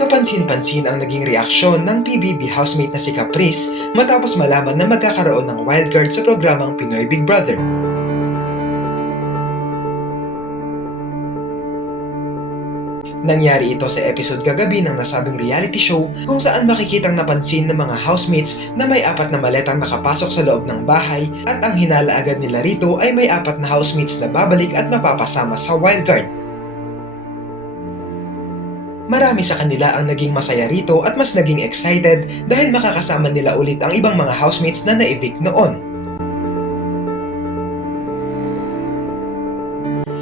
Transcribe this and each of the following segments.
Kapansin-pansin ang naging reaksyon ng PBB housemate na si Caprice matapos malaman na magkakaroon ng wildcard sa programang Pinoy Big Brother. Nangyari ito sa episode kagabi ng nasabing reality show kung saan makikitang napansin ng mga housemates na may 4 na maletang nakapasok sa loob ng bahay at ang hinala agad nila rito ay may 4 na housemates na babalik at mapapasama sa wildcard. Marami sa kanila ang naging masaya rito at mas naging excited dahil makakasama nila ulit ang ibang mga housemates na na-evict noon.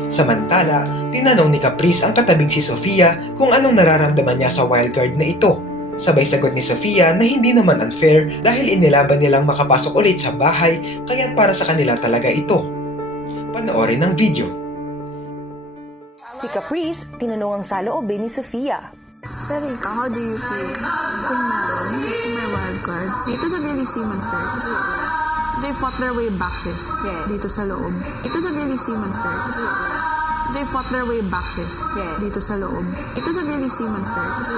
Samantala, tinanong ni Caprice ang katabing si Sofia kung anong nararamdaman niya sa wildcard na ito. Sabay sagot ni Sofia na hindi naman unfair dahil inilaban nilang makapasok ulit sa bahay kaya't para sa kanila talaga ito. Panoorin ang video. Si Caprice, tinanong ang saloobin ni Sofia. Pero ikaw, how do you feel kung meron may wildcard? Dito sa Believe Seaman First, they fought their way back dito sa loob. Dito sa Believe Seaman First, they fought their way back dito sa loob. Dito sa Believe Seaman First,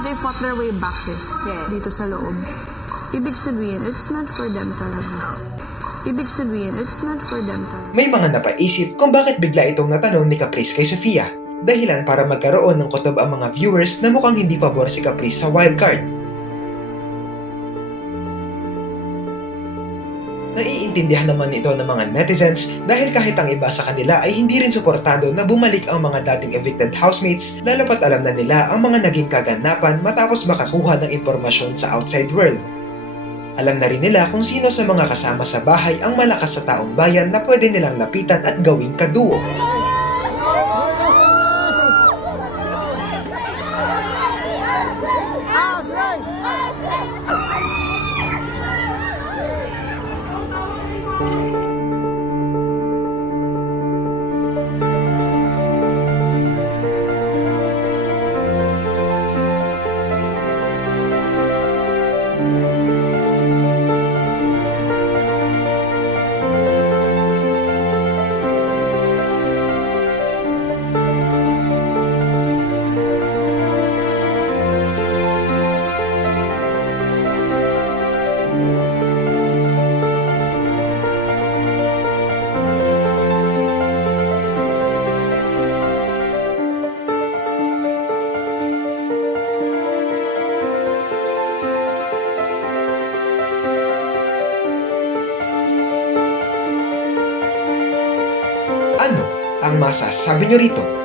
they fought their way back dito sa loob. Ibig sabihin, it's meant for them talaga. Ibig sabihin, it's meant for them talaga. May mga napaisip kung bakit bigla itong natanong ni Caprice kay Sofia. Dahilan para magkaroon ng kutob ang mga viewers na mukhang hindi pabor si Caprice sa wildcard. Naiintindihan naman ito ng mga netizens dahil kahit ang iba sa kanila ay hindi rin suportado na bumalik ang mga dating evicted housemates lalo pat alam na nila ang mga naging kaganapan matapos makakuha ng impormasyon sa outside world. Alam na rin nila kung sino sa mga kasama sa bahay ang malakas sa taong bayan na pwede nilang lapitan at gawing kaduo. Ano ang masasabi nyo rito?